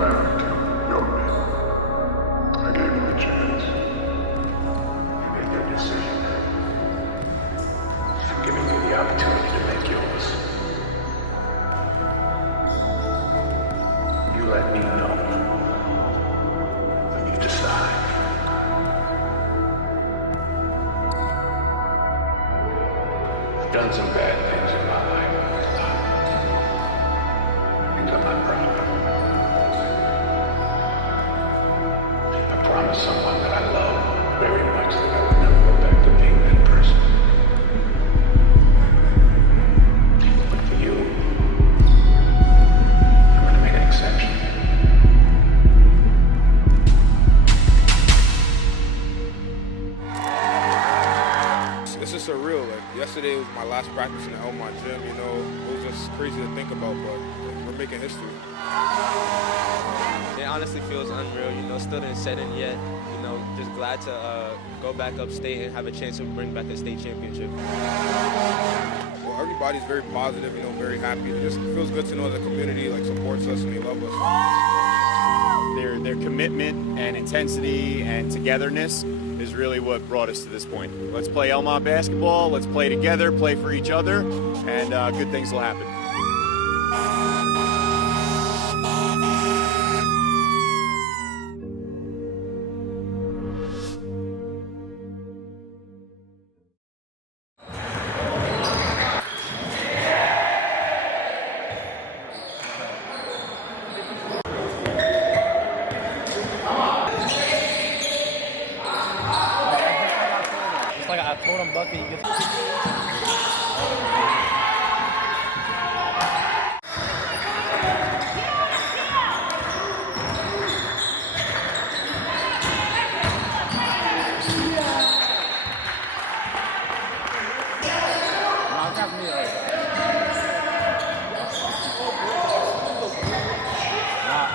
married young men. I gave you the chance. You made your decision. I'm giving you the opportunity to make yours. You let me know. Let me decide. I've done some bad things in my life. Things I'm not proud of. I promised someone that I love very much that I would never go back to being that person. But for you, I'm going to make an exception. It's just surreal. Like, yesterday was my last practice in the Elmont gym, you know. It was just crazy to think about, but we're making history. It honestly feels unreal, you know, still didn't set in yet. You know, just glad to go back upstate and have a chance to bring back the state championship. Well, everybody's very positive, you know, very happy. It just feels good to know the community like supports us and they love us. Their commitment and intensity and togetherness is really what brought us to this point. Let's play Elmont basketball, let's play together, play for each other, and good things will happen. Like I told him, Bucky, you get...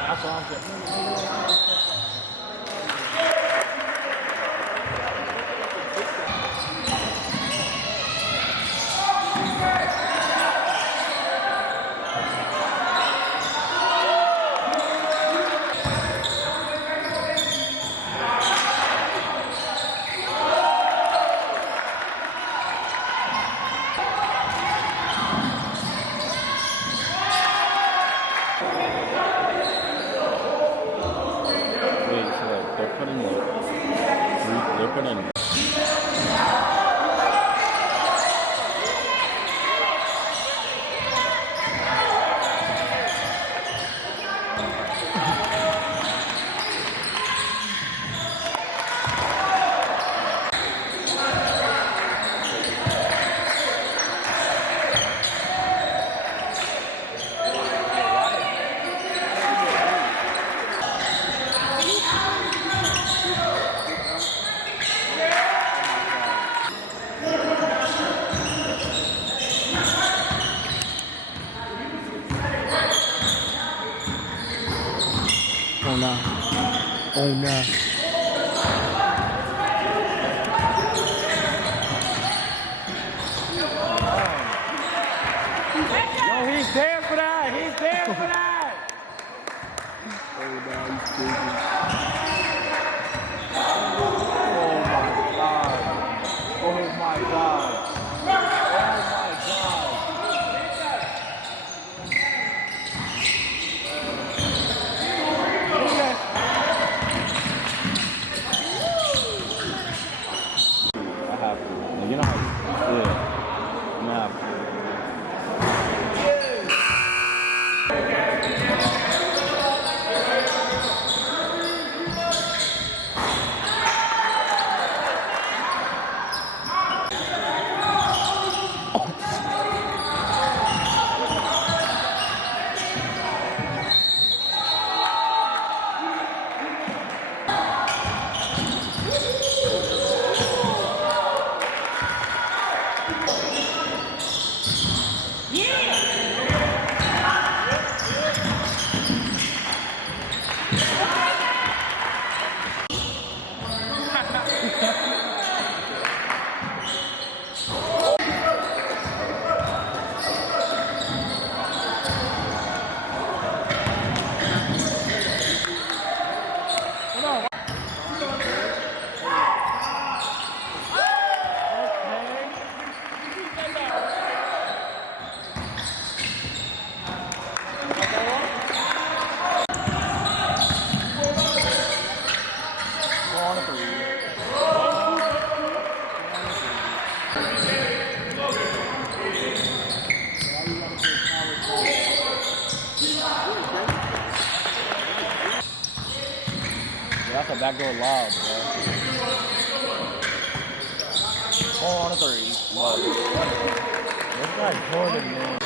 That's what I'm saying. They're putting Oh no. Oh no. Yo, he's there for that. He's there for that. Oh no, he's crazy. Oh my god. Oh my god. Oh my god. You know how, yeah, nah. That go loud, bro. 4 on a 3. Love it. This guy Jordan, man.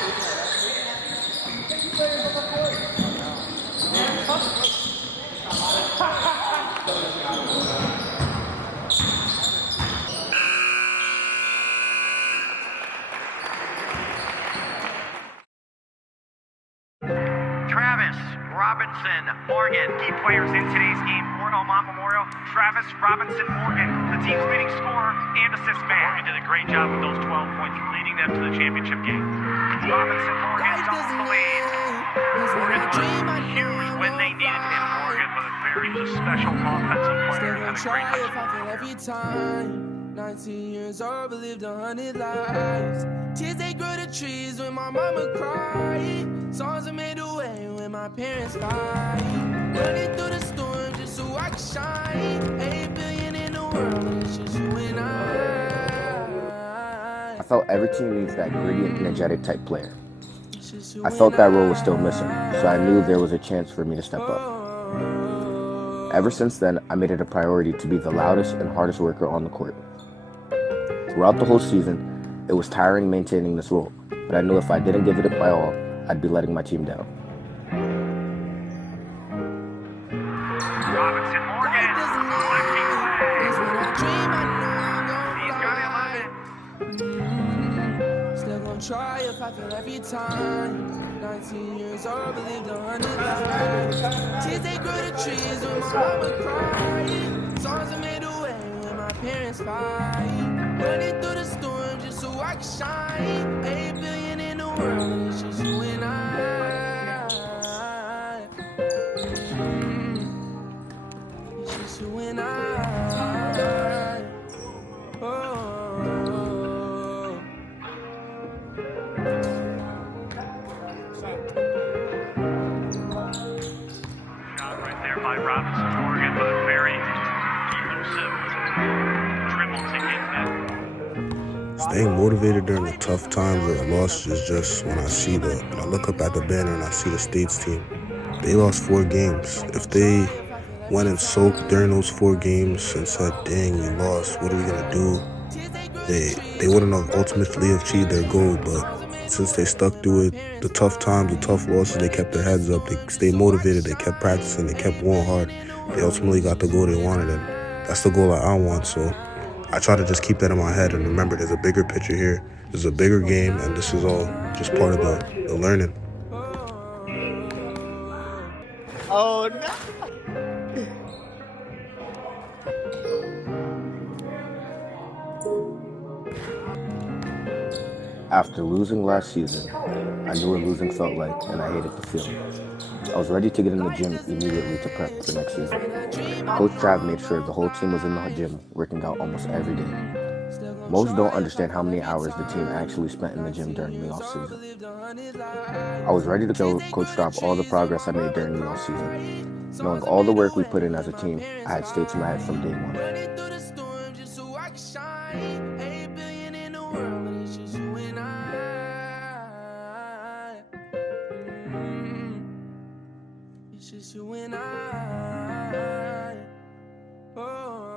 Travis, Robinson, Morgan, key players in today's game for Elmont Memorial. Travis, Robinson, Morgan, the team's leading scorer and assist man. Morgan did a great job with those 12 points, leading them to the championship game. Robinson, Morgan doubles the lead. Morgan was huge when they needed him. Morgan was a special offensive player and had a great touch. Every time. 19 years old, believed 100 lies. Tears they grow the trees when my mama cried. Songs are made away when my parents fight. Running through the storm just so I can shine. 8 billion in the world, and it's just you and I felt every team needs that gritty and energetic type player. I felt that role was still missing, so I knew there was a chance for me to step up. Ever since then, I made it a priority to be the loudest and hardest worker on the court. Throughout the whole season, it was tiring maintaining this role, but I knew if I didn't give it my all, I'd be letting my team down. Robinson, Morgan, he's got 11. Still gonna try if I fail every time. 19 years old, believed 100 lies. Tears they grow the trees when my mama cried. Songs are made away when my parents fight. Running through the storm just so I can shine. 8 billion in the world, and it's just you and I. It's just you and I. Oh. Shot right there by Robinson, Morgan, but a very elusive dribble to hit that. Staying motivated during the tough times or the losses is just when I look up at the banner and I see the States team. They lost 4 games. If they went and soaked during those 4 games and said, dang, we lost, what are we gonna do? They wouldn't have ultimately achieved their goal, but since they stuck through it, the tough times, the tough losses, they kept their heads up, they stayed motivated, they kept practicing, they kept going hard. They ultimately got the goal they wanted, and that's the goal that I want, so I try to just keep that in my head and remember there's a bigger picture here. There's a bigger game, and this is all just part of the learning. Oh, no. After losing last season, I knew what losing felt like, and I hated the feeling. I was ready to get in the gym immediately to prep for next season. Coach Trav made sure the whole team was in the gym, working out almost every day. Most don't understand how many hours the team actually spent in the gym during the off-season. I was ready to tell Coach Trav all the progress I made during the off-season. Knowing all the work we put in as a team, I had stayed to my head from day one. It's just you and I. Oh.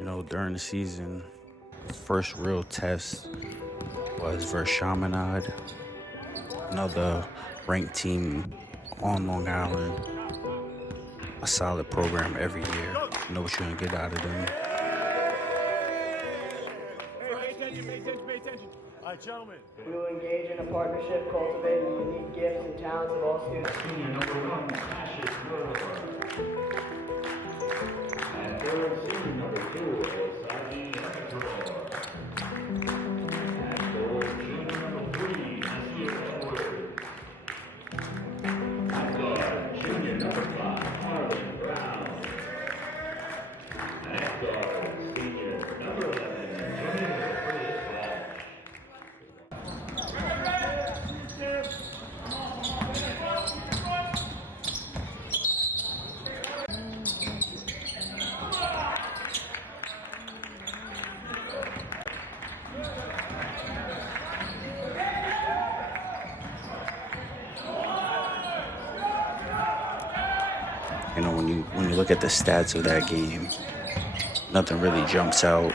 You know, during the season, first real test was versus Chaminade, another ranked team on Long Island. A solid program every year. You know what you're gonna get out of them. Pay attention. All right, gentlemen. We will engage in a partnership cultivating the unique gifts and talents of all students. Senior number 1, Cassius Burr. And third, senior number 2, Saji Ecuador. And fourth, junior number 3, Nasir Edward. At guard, junior number 5, Harlan Brown. And at guard, senior number 11, junior Curtis Flash. You know, when you look at the stats of that game, nothing really jumps out.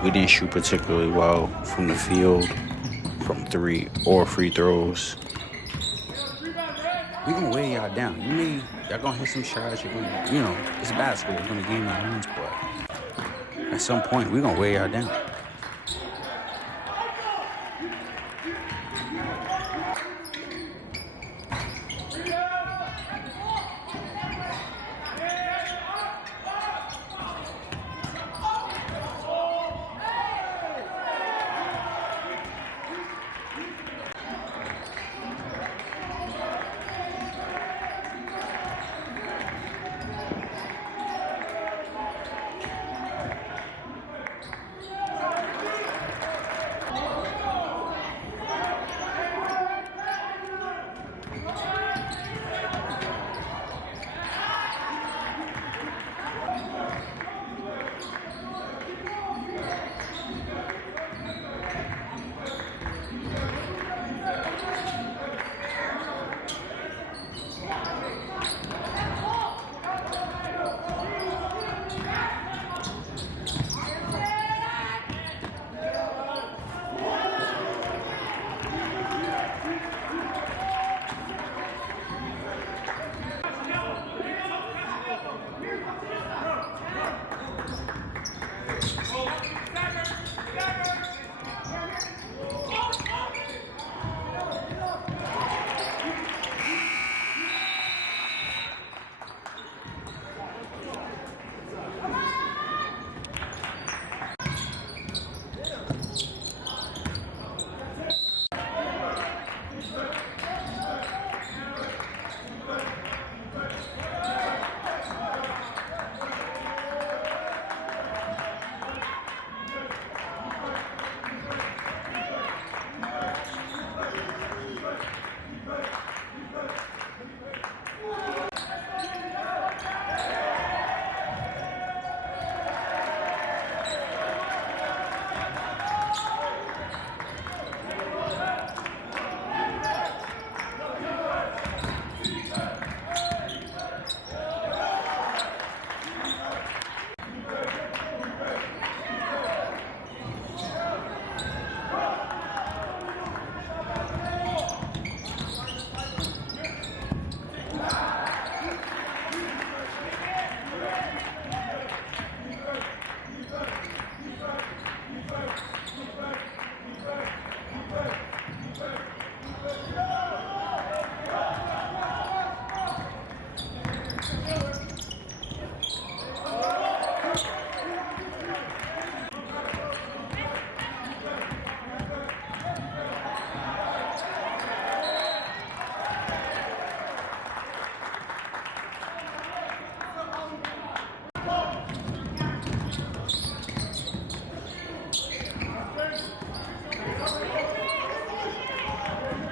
We didn't shoot particularly well from the field, from 3 or free throws. We gonna weigh y'all down. Y'all gonna hit some shots. You're gonna, you know, it's basketball. It's gonna game your hands, but at some point we gonna weigh y'all down.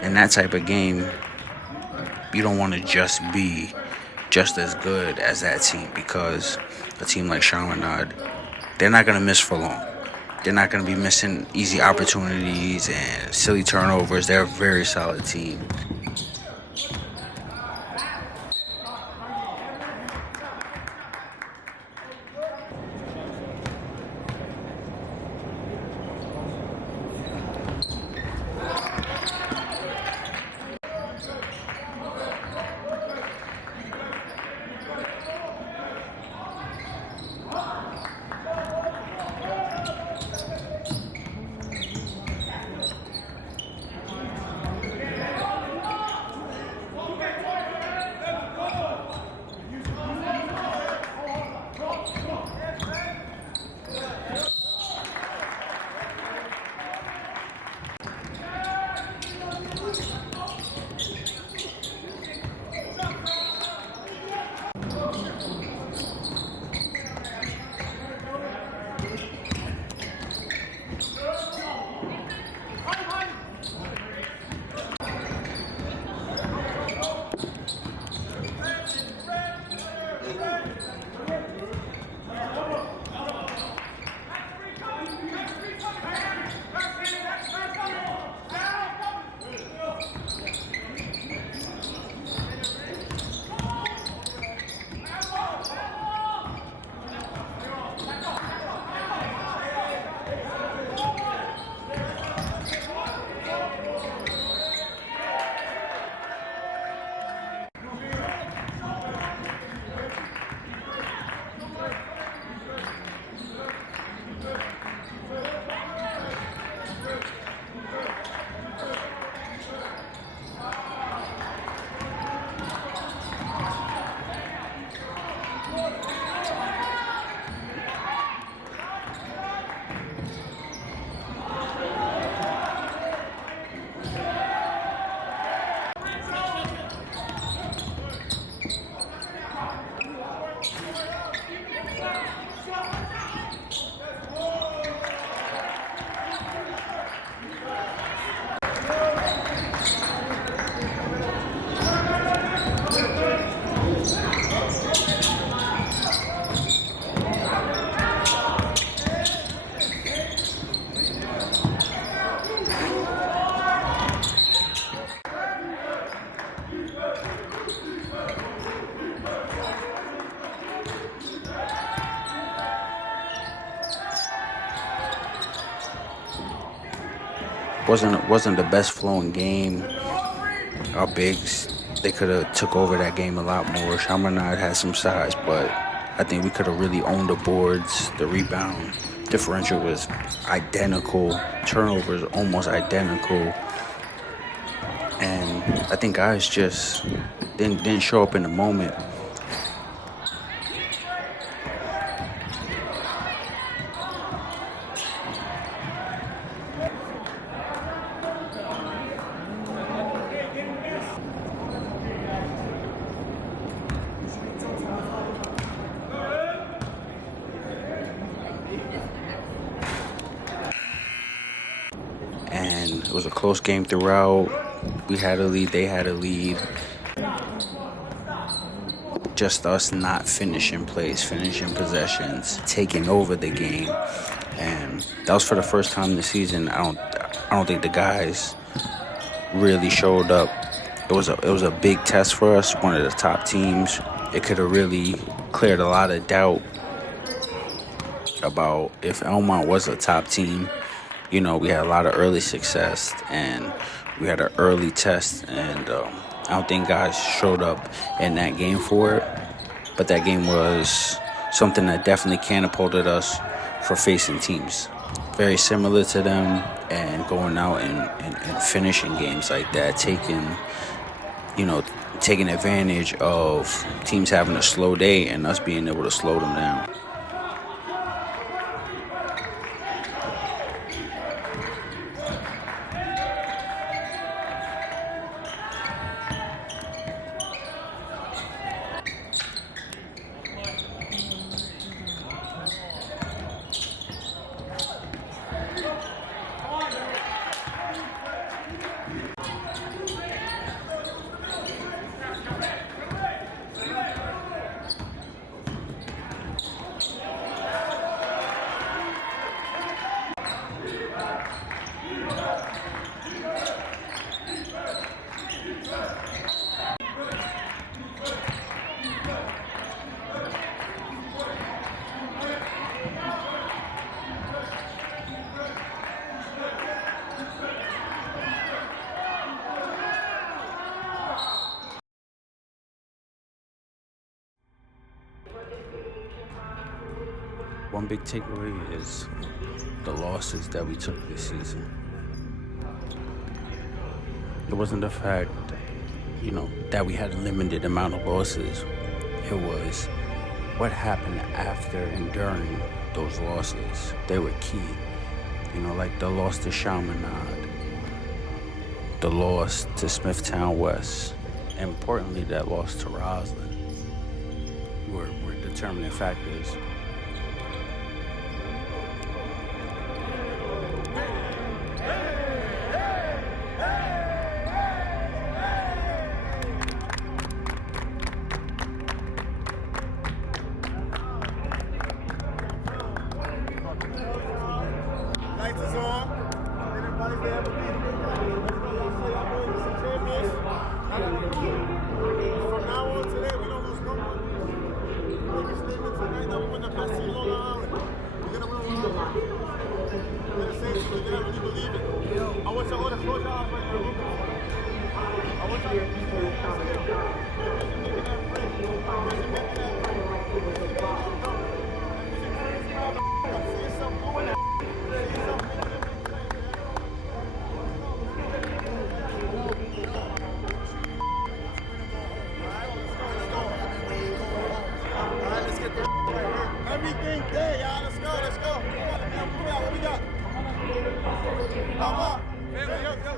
in that type of game, you don't want to just be just as good as that team, because a team like Chaminade, they're not going to miss for long. They're not going to be missing easy opportunities and silly turnovers. They're a very solid team. Wasn't the best flowing game. Our bigs, they could have took over that game a lot more. Chaminade had some size, but I think we could have really owned the boards. The rebound differential was identical. Turnovers almost identical. And I think guys just didn't show up in the moment. And it was a close game throughout. We had a lead, they had a lead. Just us not finishing plays, finishing possessions, taking over the game. And that was for the first time this season. I don't think the guys really showed up. It was a big test for us, one of the top teams. It could have really cleared a lot of doubt about if Elmont was a top team. You know, we had a lot of early success and we had an early test, and I don't think guys showed up in that game for it. But that game was something that definitely catapulted us for facing teams very similar to them and going out and finishing games like that, taking advantage of teams having a slow day and us being able to slow them down. one big takeaway is the losses that we took this season. It wasn't the fact, that we had a limited amount of losses. It was what happened after and during those losses. They were key. Like the loss to Chaminade, the loss to Smithtown West, and importantly, that loss to Roslyn were determining factors. Lights is on. Everybody's there. Let's go. Let's say I'm going to some champions. From now on today, we don't lose no more. Make a statement tonight that we win the best team on the island. We're going to win one. We're going to say it. We're going to really believe it. I want y'all to close your eyes right now. I want y'all to be there. Everything there, y'all. Let's go. Let's go. What we got? Come on. Go.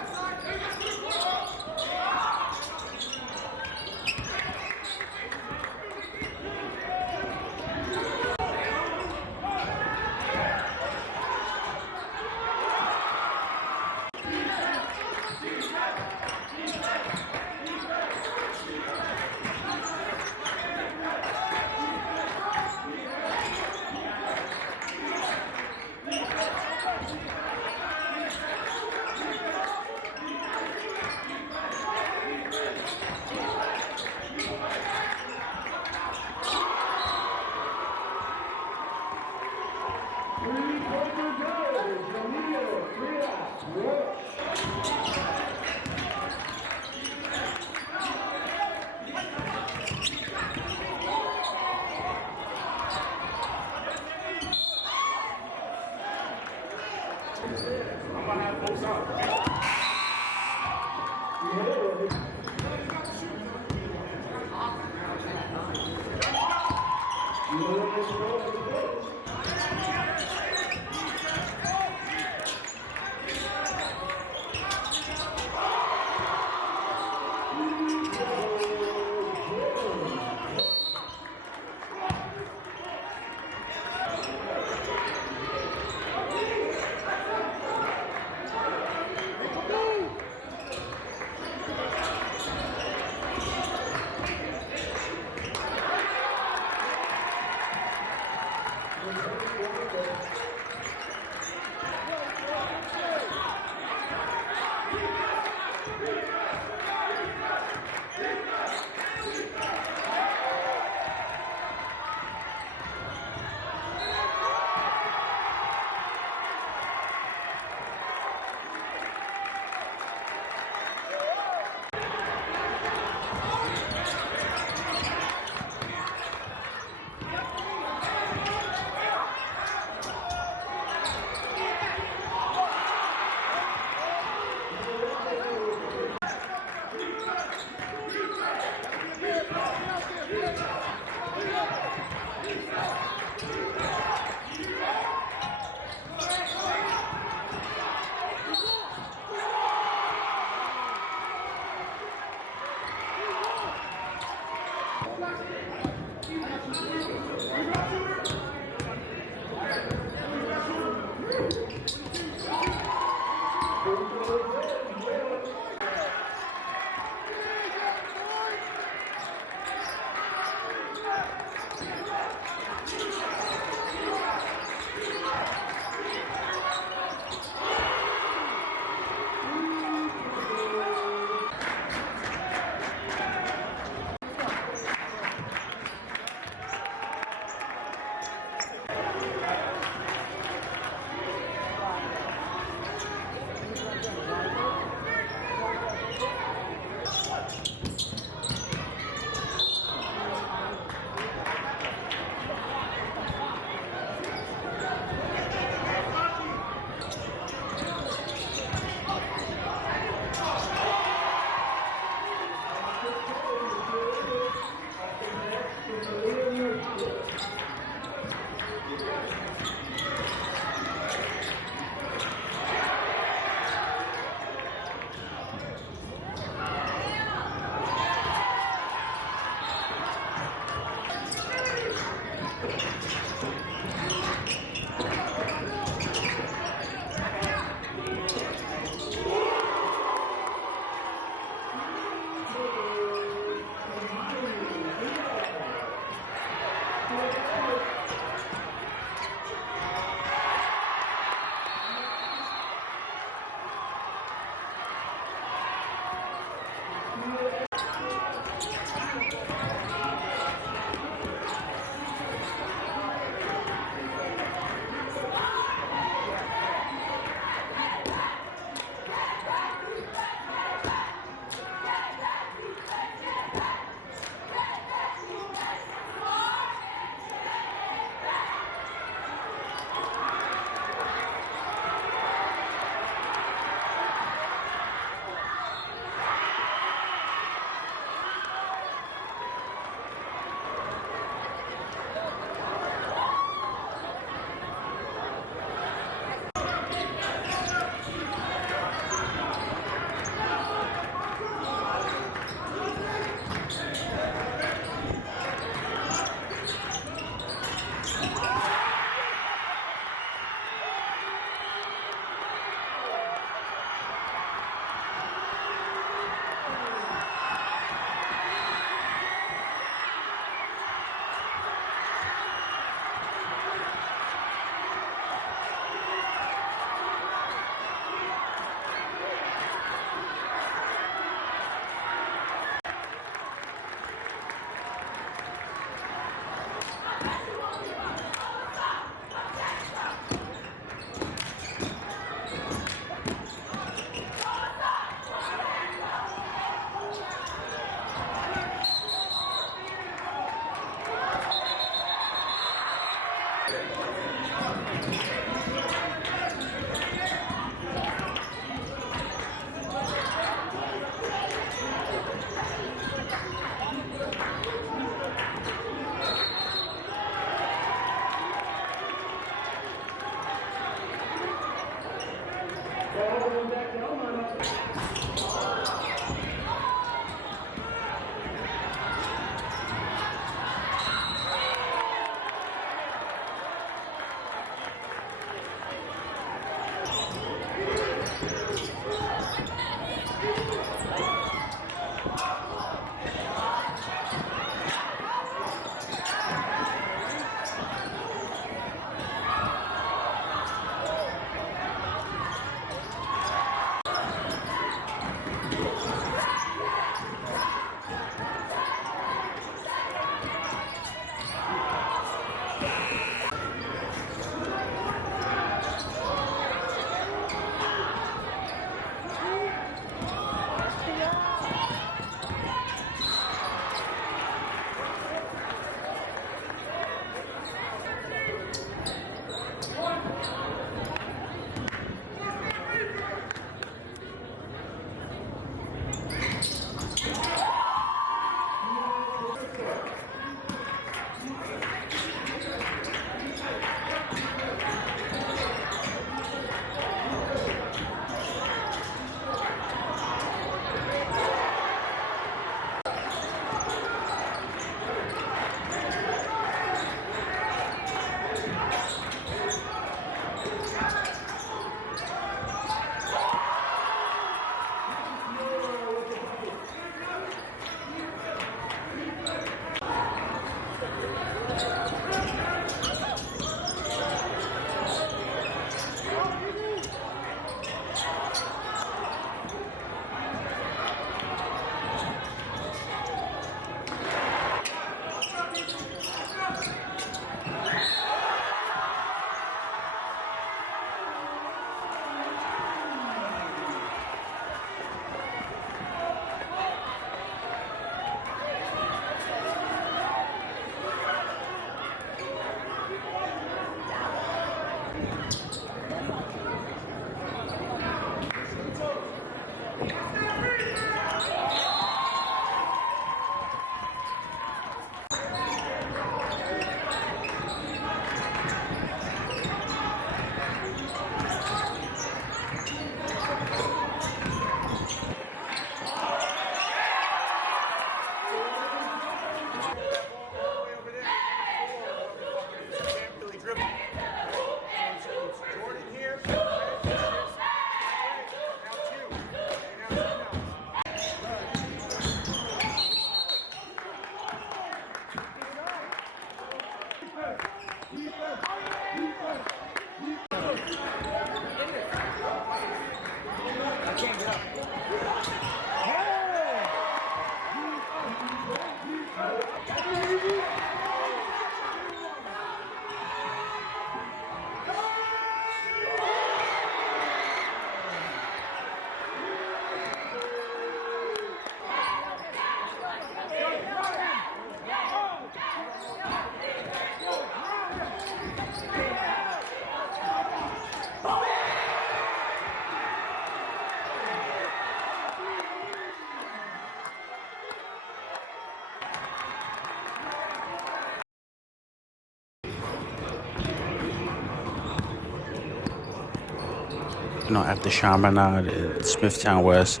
after Chaminade and Smithtown West,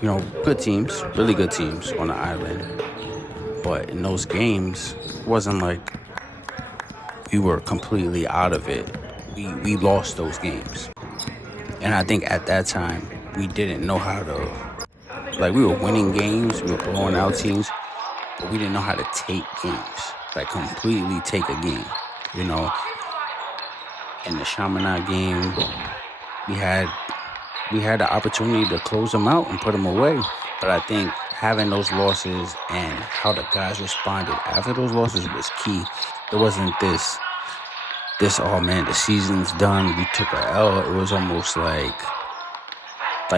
good teams, really good teams on the island. But in those games, it wasn't like we were completely out of it. We lost those games. And I think at that time, we didn't know how to, we were winning games, we were blowing out teams, but we didn't know how to take games, completely take a game, In the Chaminade game, we had the opportunity to close them out and put them away. But I think having those losses and how the guys responded after those losses was key. It wasn't this, oh man, the season's done, we took a L. It was almost like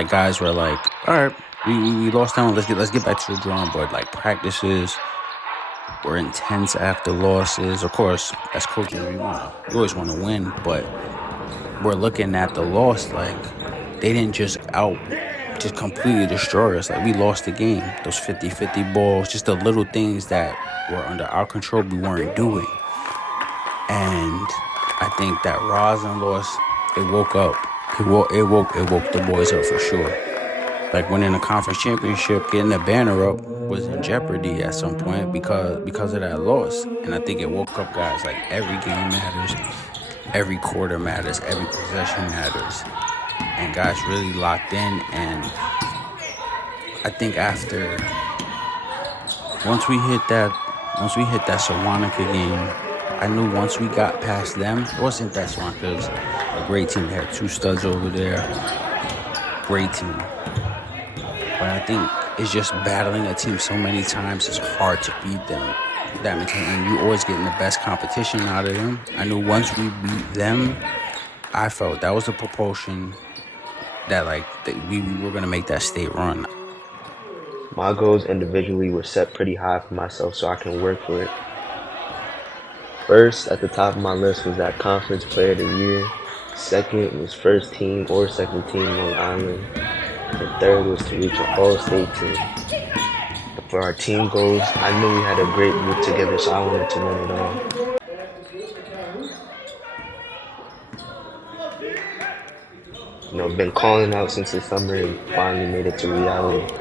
guys were like, all right, we lost that one, let's get back to the drawing board. Practices were intense after losses. Of course, as coaches, we always want to win, but we're looking at the loss they didn't just completely destroy us. We lost the game. Those 50-50 balls, just the little things that were under our control we weren't doing. And I think that Roslyn loss, it woke up. It woke the boys up for sure. Winning the conference championship, getting the banner up was in jeopardy at some point because of that loss. And I think it woke up guys every game matters, every quarter matters, every possession matters. And guys really locked in. And I think once we hit that Sewanaka game, I knew once we got past them, it wasn't that Sewanaka's a great team. They had 2 studs over there. Great team. But I think it's just battling a team so many times, it's hard to beat them. And you always getting the best competition out of them. I knew once we beat them, I felt that was the propulsion that we were going to make that state run. My goals individually were set pretty high for myself so I can work for it. First, at the top of my list was that Conference Player of the Year. Second was first team or second team Long Island. And third was to reach an all-state team. But for our team goals, I knew we had a great group together, so I wanted to win it all. Been calling out since the summer and finally made it to reality.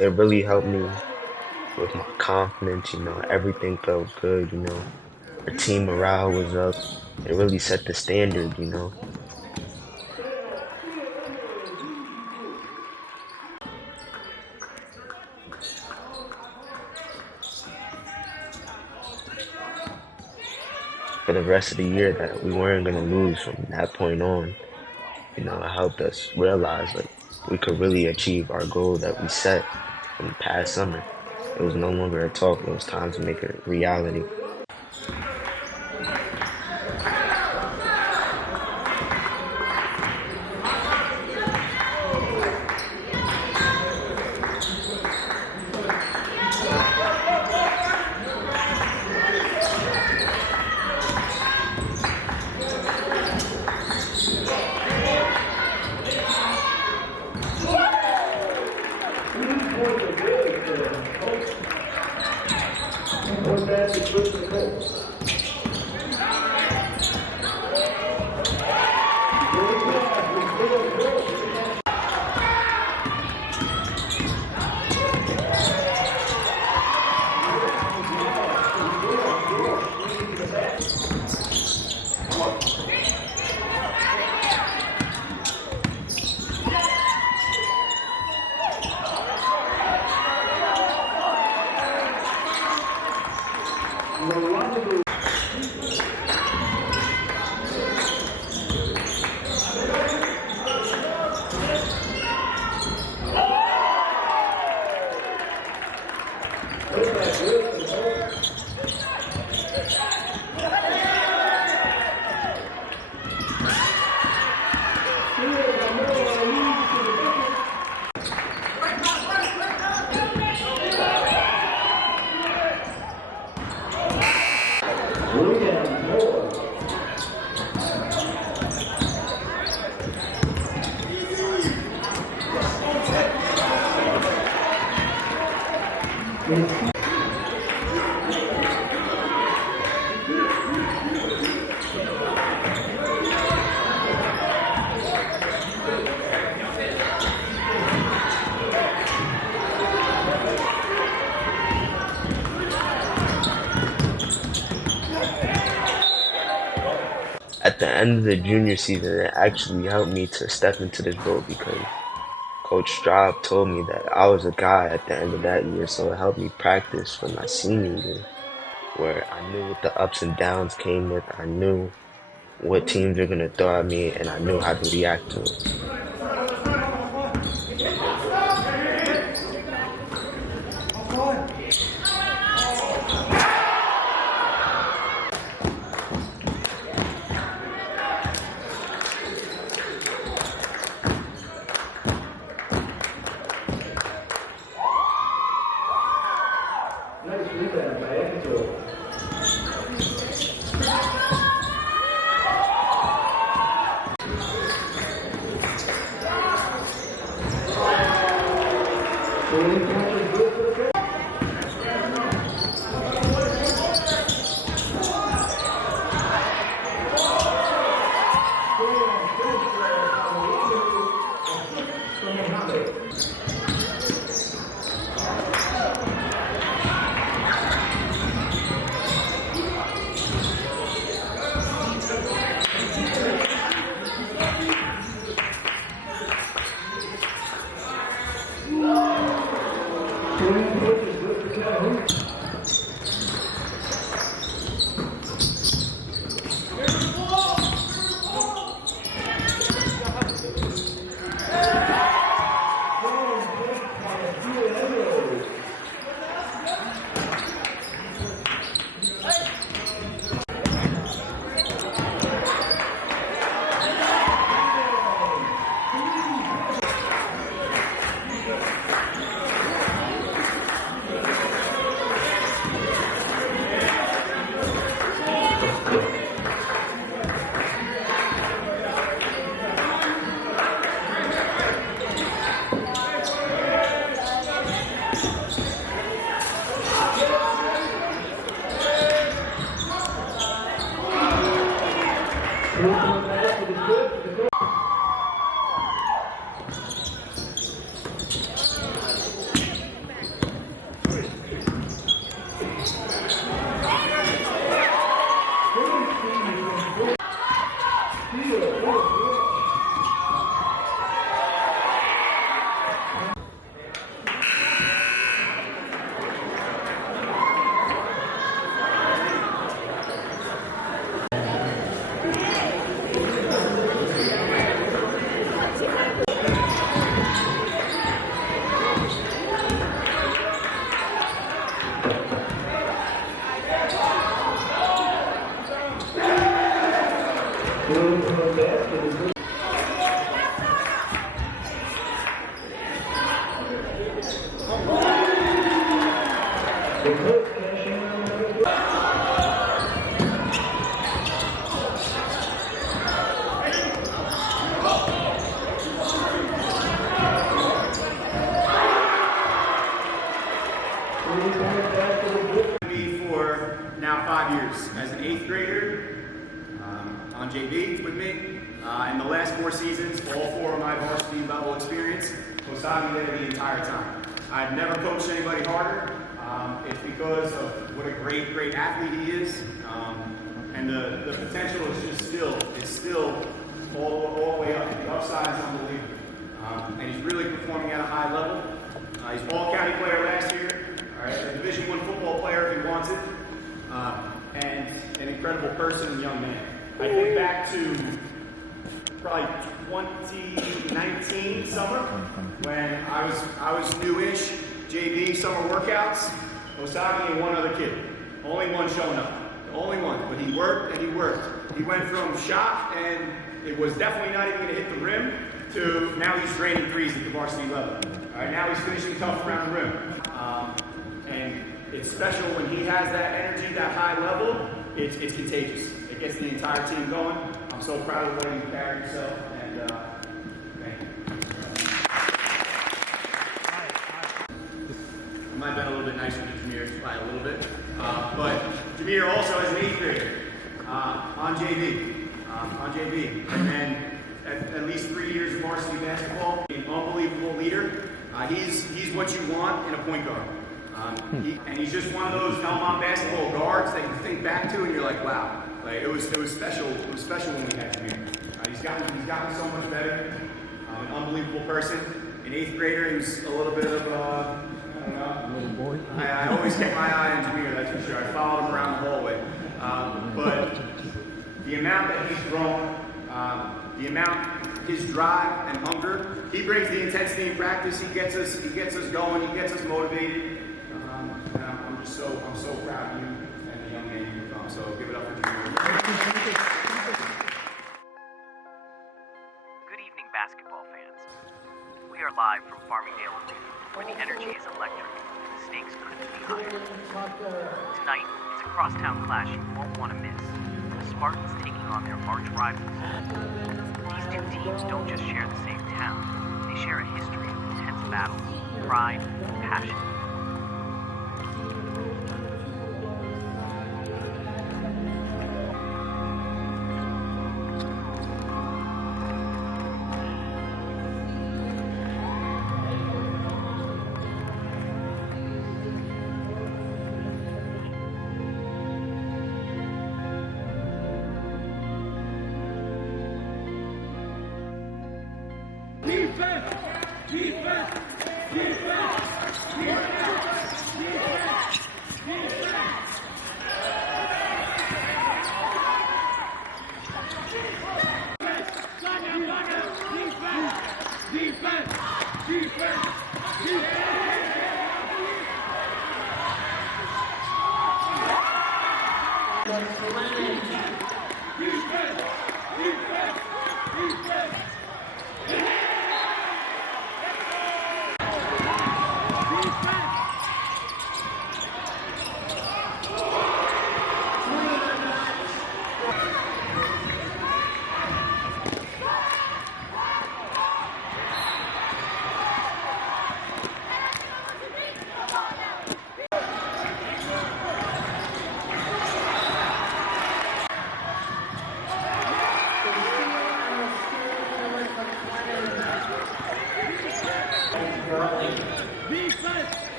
It really helped me with my confidence, everything felt good, Our team morale was up. It really set the standard, For the rest of the year that we weren't going to lose from that point on, it helped us realize like we could really achieve our goal that we set from the past summer. It was no longer a talk, it was time to make it reality. At the end of the junior season, it actually helped me to step into this role because Coach Straub told me that I was a guy at the end of that year, so it helped me practice for my senior year, where I knew what the ups and downs came with, I knew what teams were going to throw at me, and I knew how to react to it. on JV with me. In the last 4 seasons, all 4 of my varsity level experience, Osagi there the entire time. I've never coached anybody harder. It's because of what a great athlete he is. And the potential is just still all the way up. The upside is unbelievable. And he's really performing at a high level. He's all-county player last year. All right, a Division I football player if he wants it. And an incredible person and young man. I think back to probably 2019 summer when I was newish, JV summer workouts. Osagi and one other kid. Only one showing up. The only one. But he worked and he worked. He went from shot and it was definitely not even going to hit the rim to now he's draining threes at the varsity level. All right, now he's finishing tough around the rim. And it's special when he has that energy, that high level. It's contagious. It gets the entire team going. I'm so proud of the way he's carried himself. And thank you. I might have been a little bit nicer to Jameer by a little bit. But Jameer also has an 8th grader on JV. And then at least 3 years of varsity basketball. An unbelievable leader. He's what you want in a point guard. And he's just one of those Elmont basketball guards that you think back to and you're like, wow. Like it was special. It was special when we had Jameer. He's gotten so much better. An unbelievable person. An 8th grader. He was a little bit of I don't know. Little boy. I always kept my eye on Jameer, that's for sure. I followed him around the hallway. But the amount that he's grown, the amount, his drive and hunger, he brings the intensity in practice. He gets us going. He gets us motivated. And I'm so proud of you and the young man you become. So give it up for Jameer. Good evening, basketball fans. We are live from Farmingdale Arena, where the energy is electric and the stakes couldn't be higher. Tonight, it's a crosstown clash you won't want to miss. The Spartans taking on their arch rivals. These 2 teams don't just share the same town, they share a history of intense battles, pride, and passion.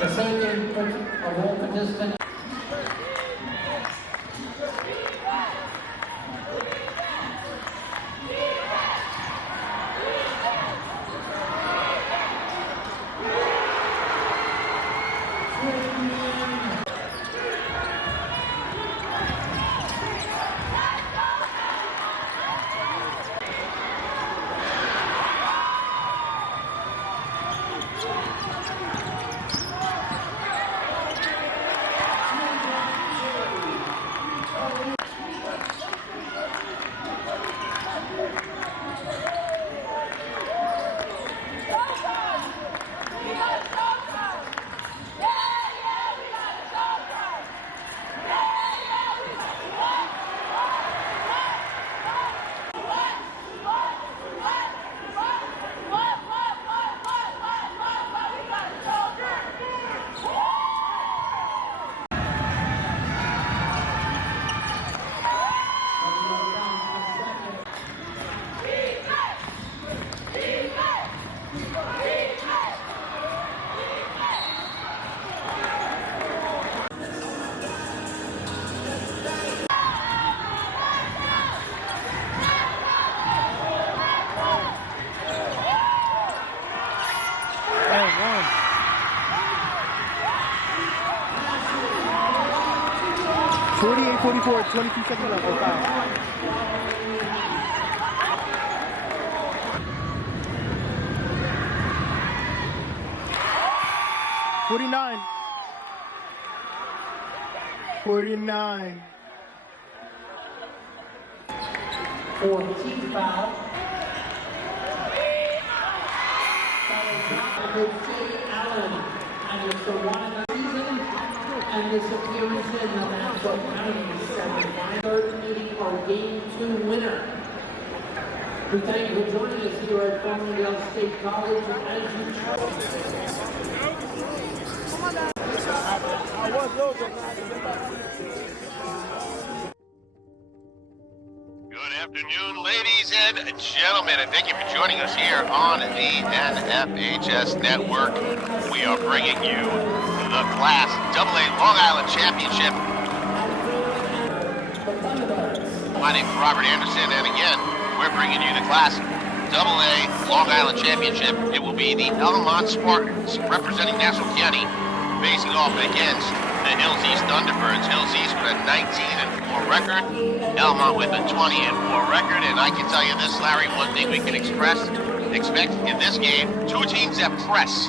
The senior of all participants. .44, 22 seconds left. Oh, 5. 49. 49. 14 foul. Allen and Mr. One season and this appearance in the Nassau County third meeting or game 2 winner. We thank you for joining us here at Farmingdale State College. As you Good afternoon, ladies and gentlemen, and thank you for joining us here on the NFHS Network. We are bringing you the Class AA Long Island Championship. My name is Robert Anderson, and again, we're bringing you the Class AA Long Island Championship. It will be the Elmont Spartans representing Nassau County facing off against the Hills East Thunderbirds. Hills East with a 19-4 record, Elmont with a 20-4 record, and I can tell you this, Larry, one thing we can expect in this game, two teams that press.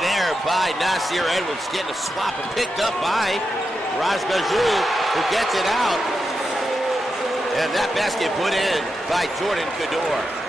there by Nasir Edwards, getting a swap and picked up by Razgajul, who gets it out. And that basket put in by Jordan Kador.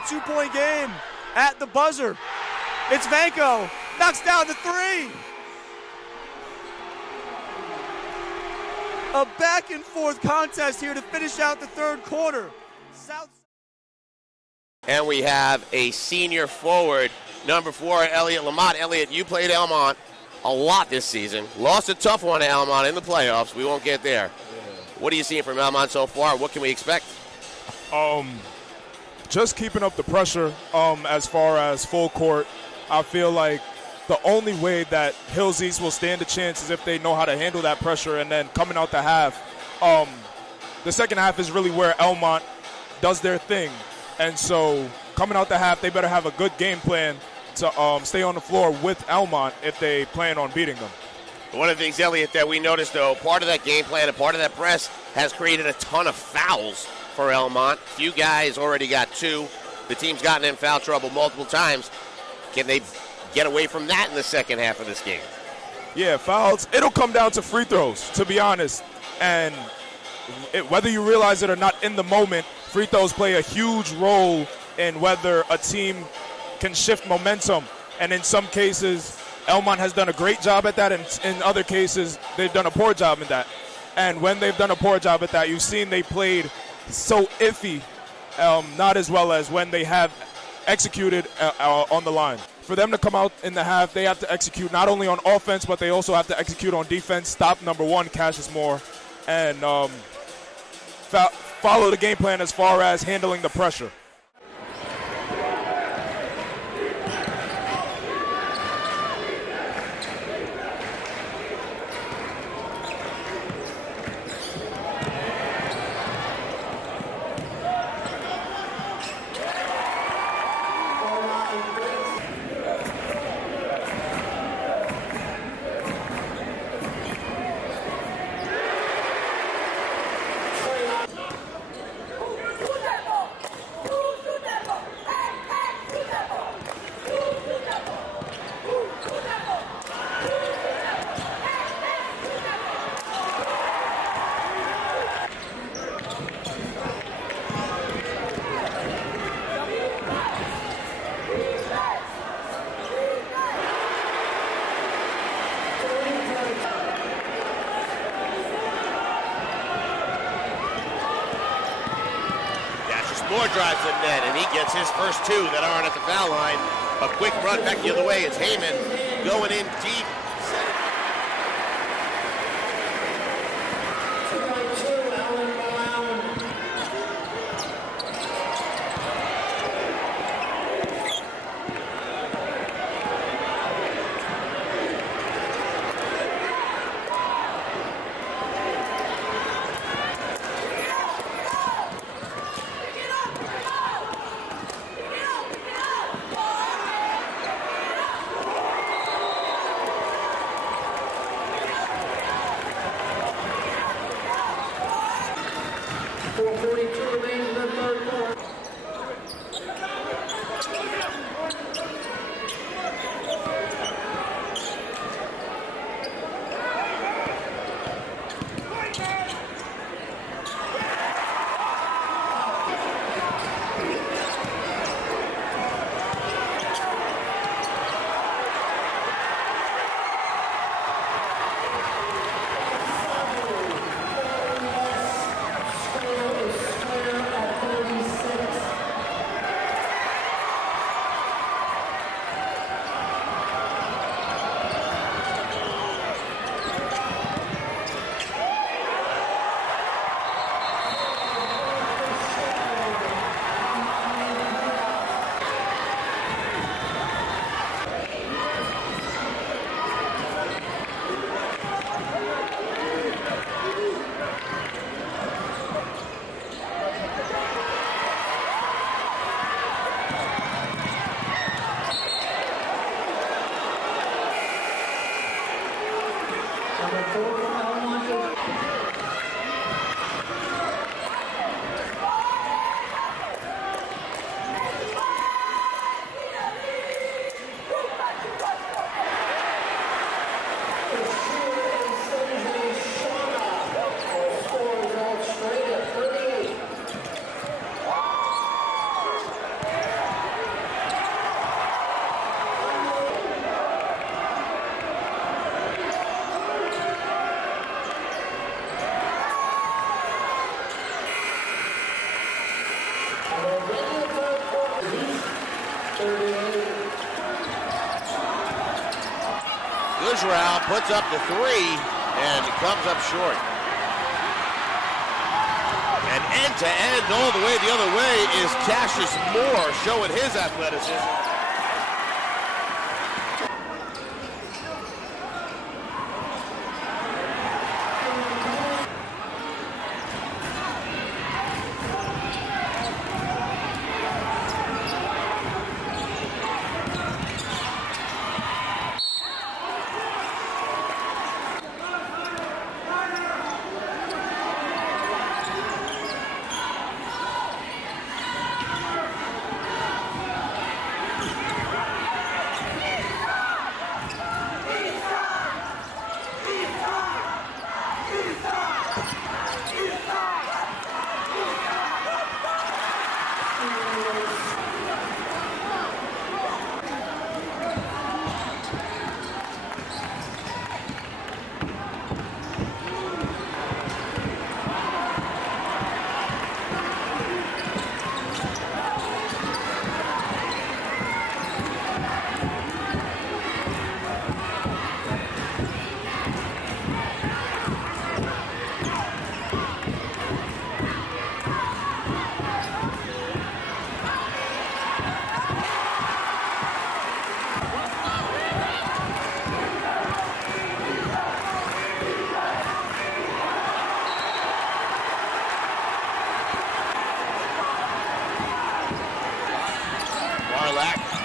2-point game at the buzzer. It's Vanko, knocks down the three. A back and forth contest here to finish out the third quarter. And we have a senior forward, number 4, Elliot Lamont. Elliot, you played Elmont a lot this season. Lost a tough one to Elmont in the playoffs. We won't get there. What are you seeing from Elmont so far? What can we expect? Just keeping up the pressure as far as full court. I feel like the only way that Hills East will stand a chance is if they know how to handle that pressure, and then coming out the half. The second half is really where Elmont does their thing. And so coming out the half, they better have a good game plan to stay on the floor with Elmont if they plan on beating them. One of the things, Elliot, that we noticed, though, part of that game plan and part of that press has created a ton of fouls for Elmont. Few guys already got 2. The team's gotten in foul trouble multiple times. Can they get away from that in the second half of this game? Yeah, fouls. It'll come down to free throws, to be honest. And whether you realize it or not in the moment, free throws play a huge role in whether a team can shift momentum. And in some cases, Elmont has done a great job at that, and in other cases, they've done a poor job at that. And when they've done a poor job at that, you've seen they played so iffy, not as well as when they have executed on the line. For them to come out in the half, they have to execute not only on offense, but they also have to execute on defense, stop number 1, Cassius Moore, and follow the game plan as far as handling the pressure. Moore drives the net, and he gets his first 2 that aren't at the foul line. A quick run back the other way. It's Heyman going in deep. Israel puts up the three and comes up short. And end-to-end all the way the other way is Cassius Moore showing his athleticism.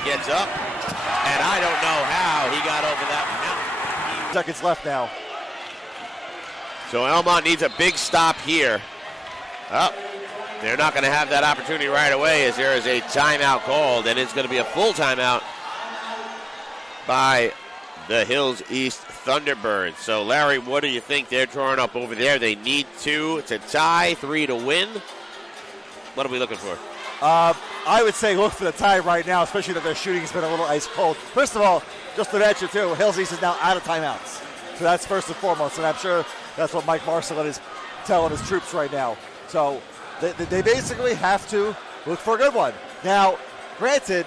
Gets up, and I don't know how he got over that mountain. Seconds left now. So Elmont needs a big stop here. Oh, they're not going to have that opportunity right away as there is a timeout called, and it's going to be a full timeout by the Hills East Thunderbirds. So Larry, what do you think they're drawing up over there? They need 2 to tie, 3 to win. What are we looking for? I would say look for the tie right now, especially that their shooting has been a little ice cold. First of all, just to mention too, Hills East is now out of timeouts. So that's first and foremost, and I'm sure that's what Mike Marcellet is telling his troops right now. So they basically have to look for a good one. Now, granted,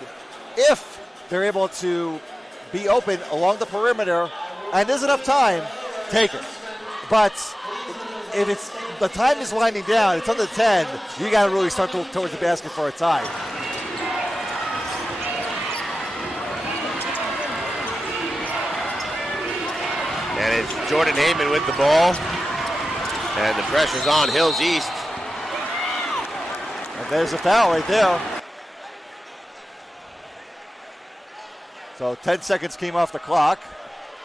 if they're able to be open along the perimeter and there's enough time, take it. But if it's the time is winding down, it's under 10, you got to really start to look towards the basket for a tie. And it's Jordan Heyman with the ball. And the pressure's on Hills East. And there's a foul right there. So 10 seconds came off the clock.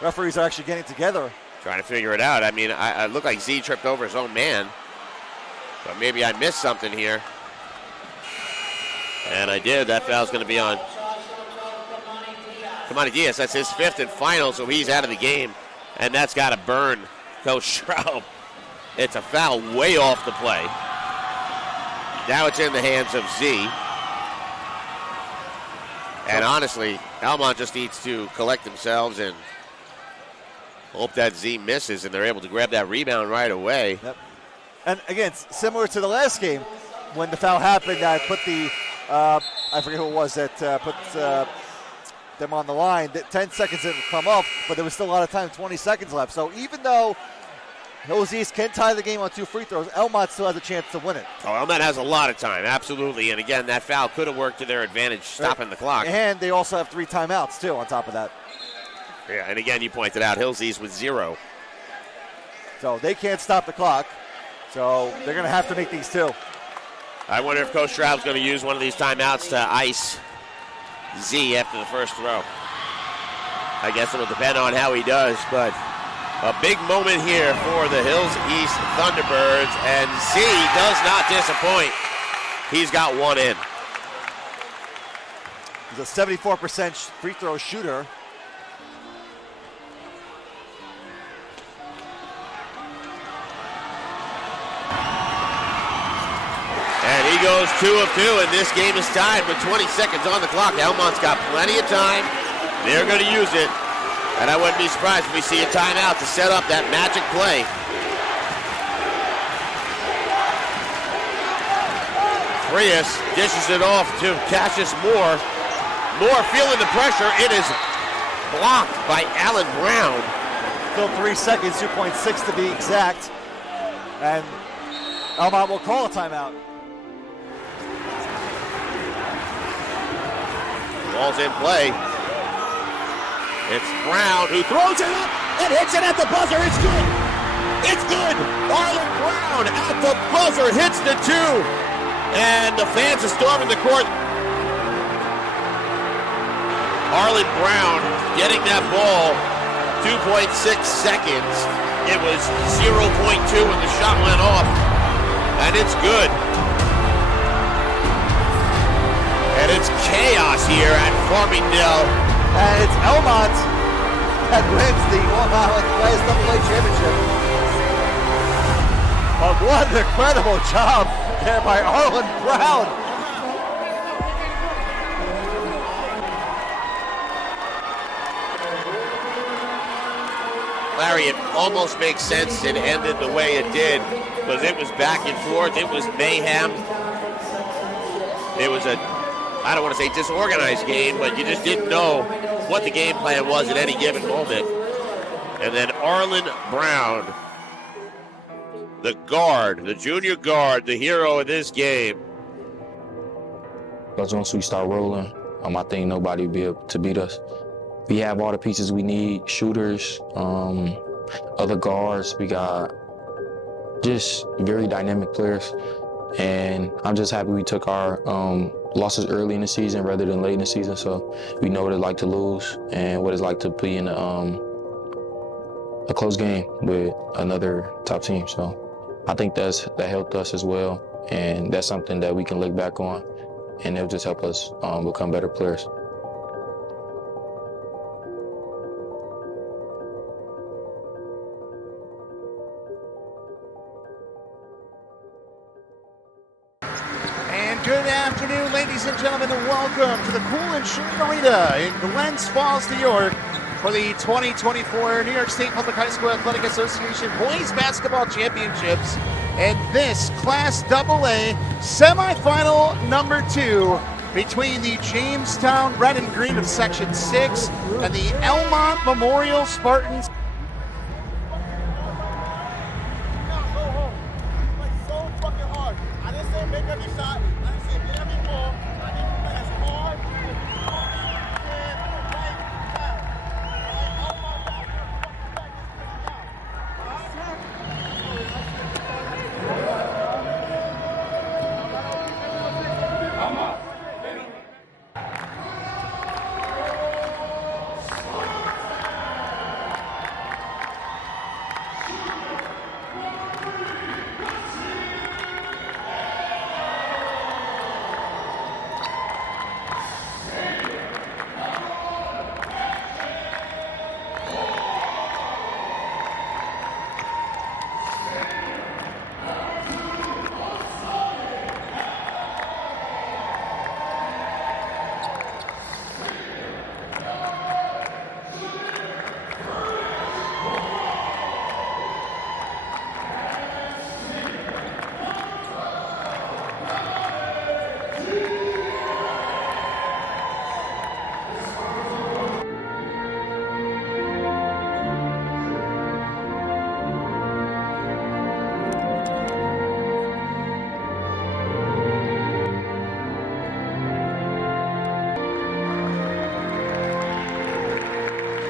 Referees are actually getting together. Trying to figure it out. I mean, I look like Z tripped over his own man. But maybe I missed something here. And I did. That foul's going to be on Kamani Diaz. That's his 5th and final, so he's out of the game. And that's got to burn Coach Schraub. It's a foul way off the play. Now it's in the hands of Z. And honestly, Elmont just needs to collect themselves and hope that Z misses and they're able to grab that rebound right away. Yep. And again, similar to the last game, when the foul happened, I put the, I forget who it was that put them on the line. 10 seconds didn't come up, but there was still a lot of time, 20 seconds left. So even though Hills East can tie the game on 2 free throws, Elmont still has a chance to win it. Oh, Elmont has a lot of time, absolutely. And again, that foul could have worked to their advantage, stopping the clock. And they also have 3 timeouts, too, on top of that. Yeah, and again, you pointed out Hills East with 0. So they can't stop the clock. So they're going to have to make these 2. I wonder if Coach Schraub's going to use one of these timeouts to ice Z after the first throw. I guess it'll depend on how he does, but a big moment here for the Hills East Thunderbirds, and Z does not disappoint. He's got one in. He's a 74% free throw shooter. And he goes 2 of 2, and this game is tied with 20 seconds on the clock. Elmont's got plenty of time. They're going to use it. And I wouldn't be surprised if we see a timeout to set up that magic play. Frias dishes it off to Cassius Moore. Moore feeling the pressure. It is blocked by Alan Brown. Still 3 seconds, 2.6 to be exact. And Elmont will call a timeout. Ball's in play. It's Brown who throws it up and hits it at the buzzer. It's good. It's good. Arlen Brown at the buzzer hits the 2. And the fans are storming the court. Arlen Brown getting that ball 2.6 seconds. It was 0.2 when the shot went off. And it's good. And it's chaos here at Farmingdale. And it's Elmont that wins the Long Island Class AA Championship. But what an incredible job there by Arlen Brown. Larry, it almost makes sense it ended the way it did, because it was back and forth, it was mayhem. It was a, I don't want to say disorganized game, but you just didn't know what the game plan was at any given moment. And then Arlen Brown, the guard, the junior guard, the hero of this game. Because once we start rolling, I think nobody will be able to beat us. We have all the pieces we need, shooters, other guards. We got just very dynamic players. And I'm just happy we took our losses early in the season rather than late in the season. So we know what it's like to lose and what it's like to be in a close game with another top team. So I think that helped us as well. And that's something that we can look back on, and it'll just help us become better players. Good afternoon, ladies and gentlemen, and welcome to the Cool and Sheen Arena in Glens Falls, New York, for the 2024 New York State Public High School Athletic Association Boys Basketball Championships. And this Class AA semifinal number 2 between the Jamestown Red and Green of Section 6 and the Elmont Memorial Spartans.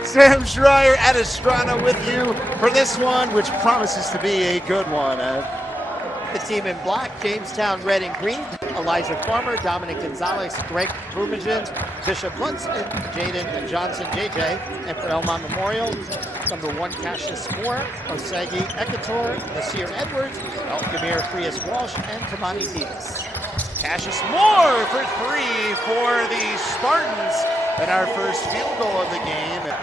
Sam Schreier at Estrada with you for this one, which promises to be a good one. The team in black, Jamestown Red and Green, Elijah Farmer, Dominic Gonzalez, Greg Brumagen, Bishop Lutz, and Jaden Johnson, JJ. And for Elmont Memorial, number 1, Cassius Moore, Osagi Ekator, Nasir Edwards, Gamir Frias Walsh, and Tamani Diaz. Cassius Moore for 3 for the Spartans, and our first field goal of the game.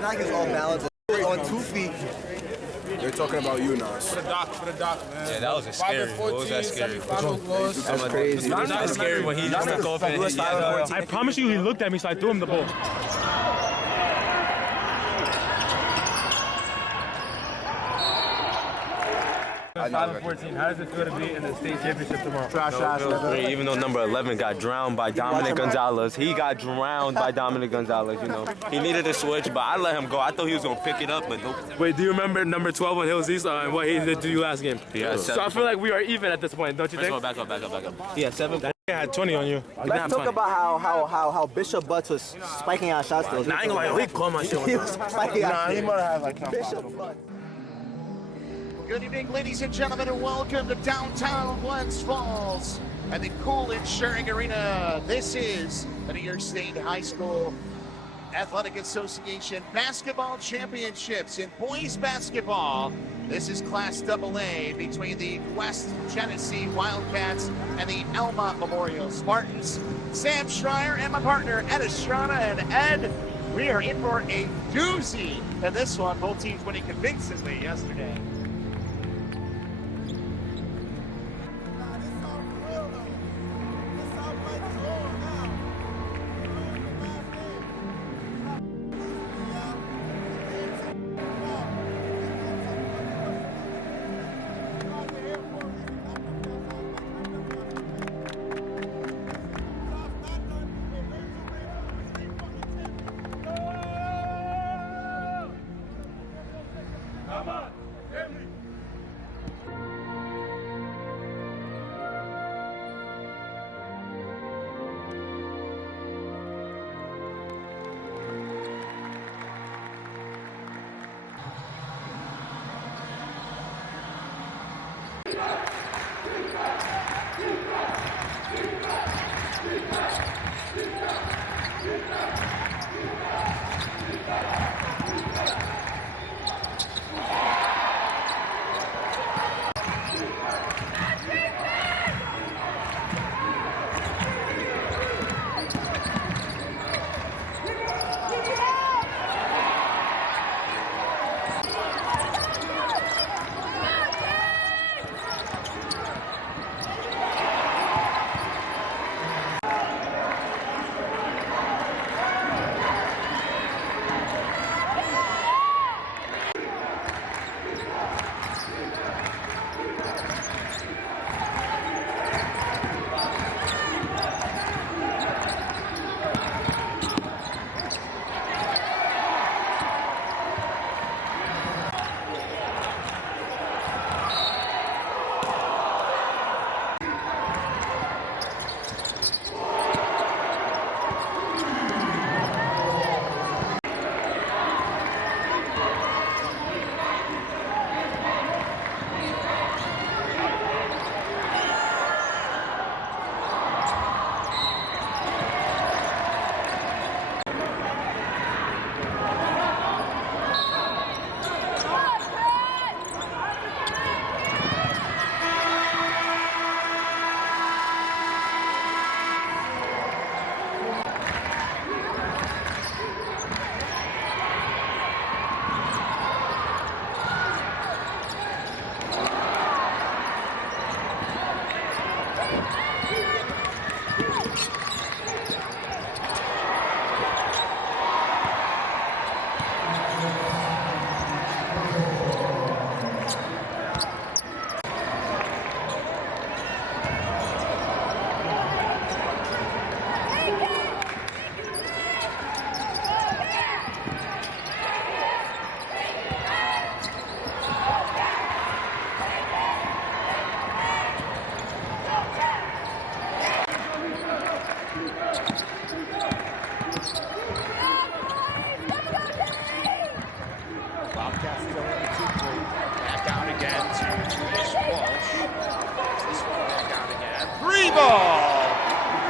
it's not his off balance. On 2 feet. They're talking about you, Nas. For the doc, man. Yeah, that was scary. What was that scary? That's crazy. That's scary when he just took off and hit. I promise you, he looked at me, so I threw him the ball. Five and 14. How does it feel to be in the state championship tomorrow? Even though number 11 got drowned by Dominic Gonzalez, he got drowned by Dominic Gonzalez. You know, he needed a switch, but I let him go. I thought he was gonna pick it up, but nope. Wait, do you remember number 12 on Hills East and what he did to you last game? Yeah. So I feel like we are even at this point, don't you think? Back up. He had 7. That guy had 20 on you. Let's talk about how Bishop Butts was spiking out shots. Nah, I ain't gonna lie, he called my shit. He was spiking out. He might have like Bishop Butts. Good evening, ladies and gentlemen, and welcome to downtown Glens Falls and the Cool Insuring Arena. This is the New York State High School Athletic Association Basketball Championships in boys basketball. This is Class AA between the West Genesee Wildcats and the Elmont Memorial Spartans. Sam Schreier and my partner, Ed Estrada. And Ed, we are in for a doozy in this one. Both teams winning convincingly yesterday.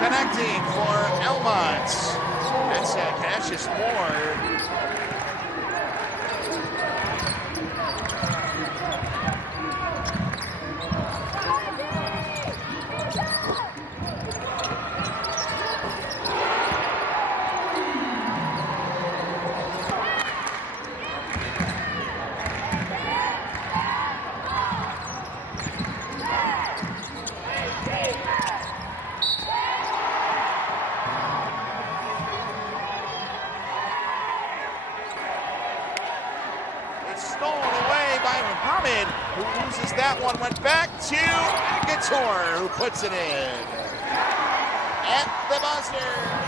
Connecting for Elmont. That's Cassius Moore. time. And Hamid, who loses that one, went back to Agator, who puts it in. At the buzzer.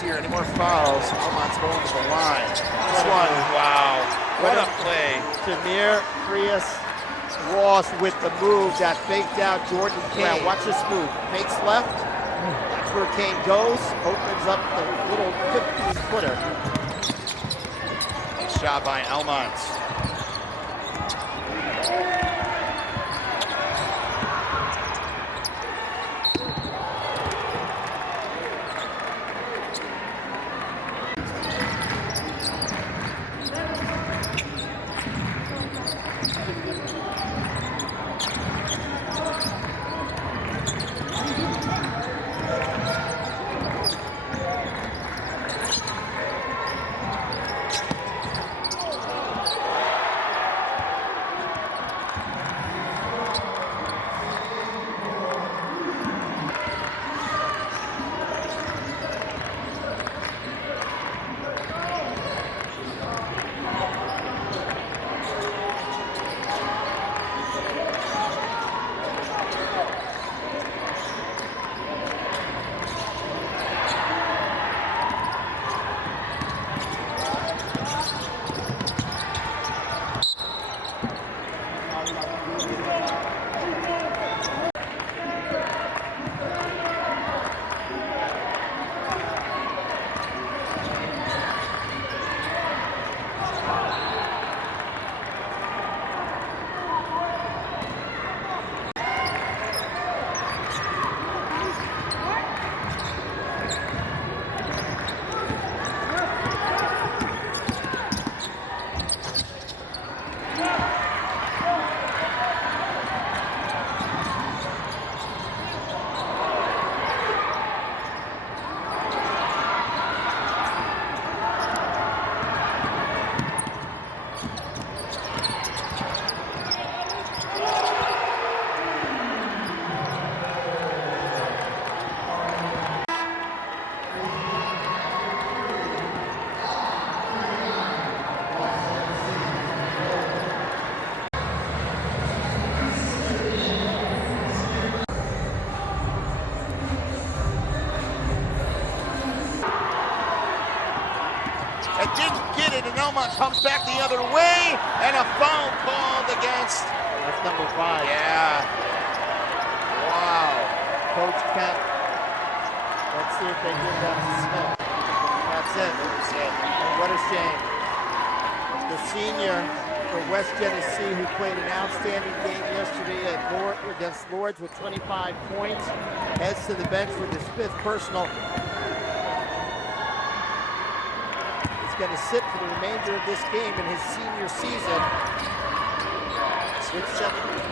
Here. Any more fouls? Elmont's going to the line. This one, wow. What a play. Jameer Frias Ross with the move that faked out Jordan Kane. Watch this move. Fakes left. That's where Kane goes. Opens up the little 15-footer. Nice job by Elmont. and didn't get it, and Elmont comes back the other way, and a foul called against. That's number 5. Yeah. Wow. Coach Kent. Let's see if they give that to Smith. That's it. That's it. And what a shame. The senior for West Genesee, who played an outstanding game yesterday against Lords with 25 points, heads to the bench with his 5th personal. He's going to sit for the remainder of this game in his senior season with 7.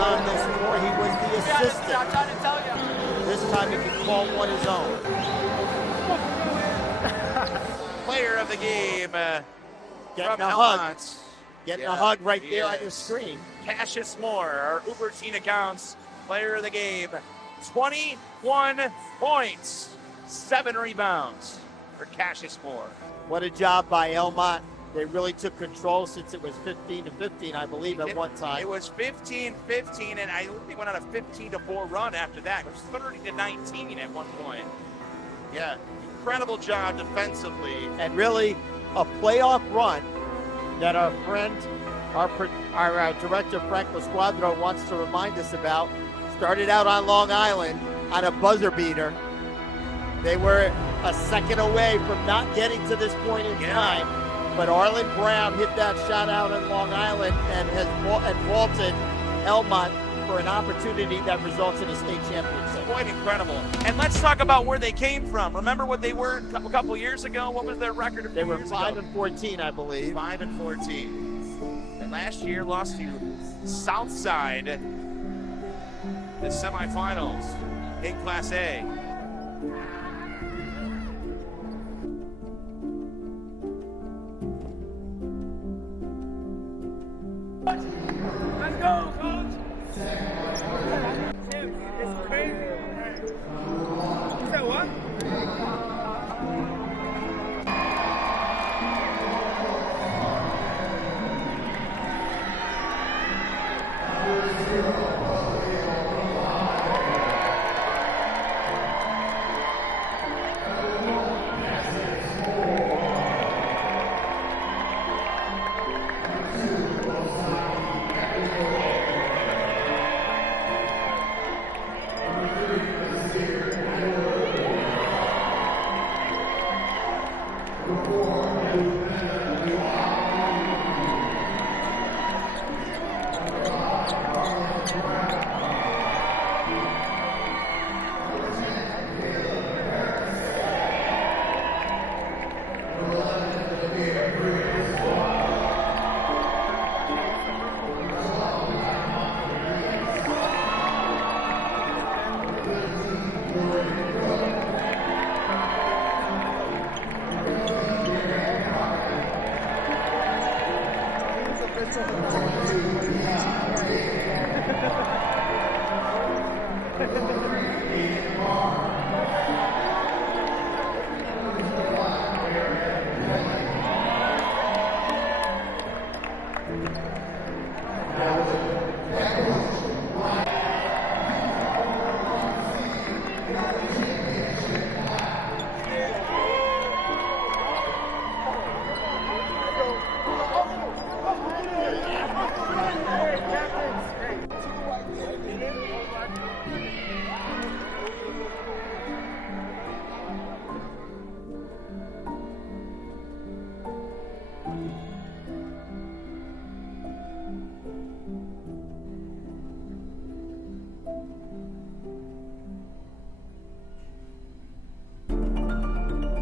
on this floor. He was the assistant. I'm trying to tell you. This time he can call one his own. Player of the game. Getting a Elmont. hug. Getting a hug right there on your screen. Cassius Moore, our Uber teen accounts player of the game. 21 points, 7 rebounds for Cassius Moore. What a job by Elmont. They really took control since it was 15-15, I believe, at one time. It was 15-15, and I think they went on a 15-4 run after that. It was 30-19 at one point. Yeah, incredible job defensively. And really a playoff run that our friend, our director, Frank Lasquadro, wants to remind us about. Started out on Long Island on a buzzer beater. They were a second away from not getting to this point in time. But Arlen Brown hit that shot out in Long Island and vaulted Elmont for an opportunity that results in a state championship. Quite incredible. And let's talk about where they came from. Remember what they were a couple years ago? What was their record? They were 5-14, I believe. 5-14. And last year lost to Southside in the semifinals in Class A. Let's go, coach. It's crazy. You said what?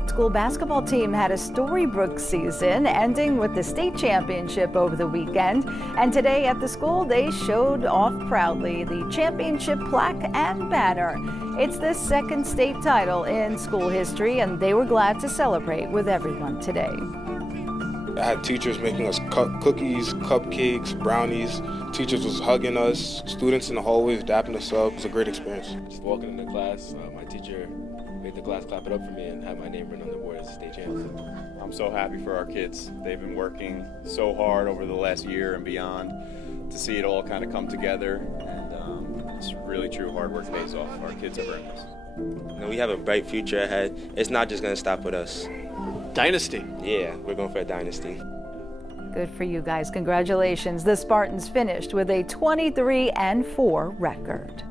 School basketball team had a Storybrooke season, ending with the state championship over the weekend. And today at the school, they showed off proudly the championship plaque and banner. It's the second state title in school history, and they were glad to celebrate with everyone today. I had teachers making us cookies, cupcakes, brownies. Teachers was hugging us, students in the hallways dapping us up. It was a great experience. Just walking into class, my teacher made the class clap it up for me and had my name written on the board as a state champion. I'm so happy for our kids. They've been working so hard over the last year and beyond to see it all kind of come together, and it's really true. Hard work pays off. Our kids have earned this. You know, we have a bright future ahead. It's not just going to stop with us. Dynasty. Yeah, we're going for a dynasty. Good for you guys. Congratulations. The Spartans finished with a 23-4 record.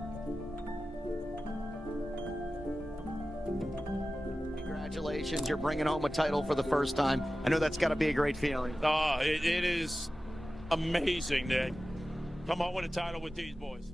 Congratulations, you're bringing home a title for the first time. I know that's got to be a great feeling. It is amazing to come home with a title with these boys.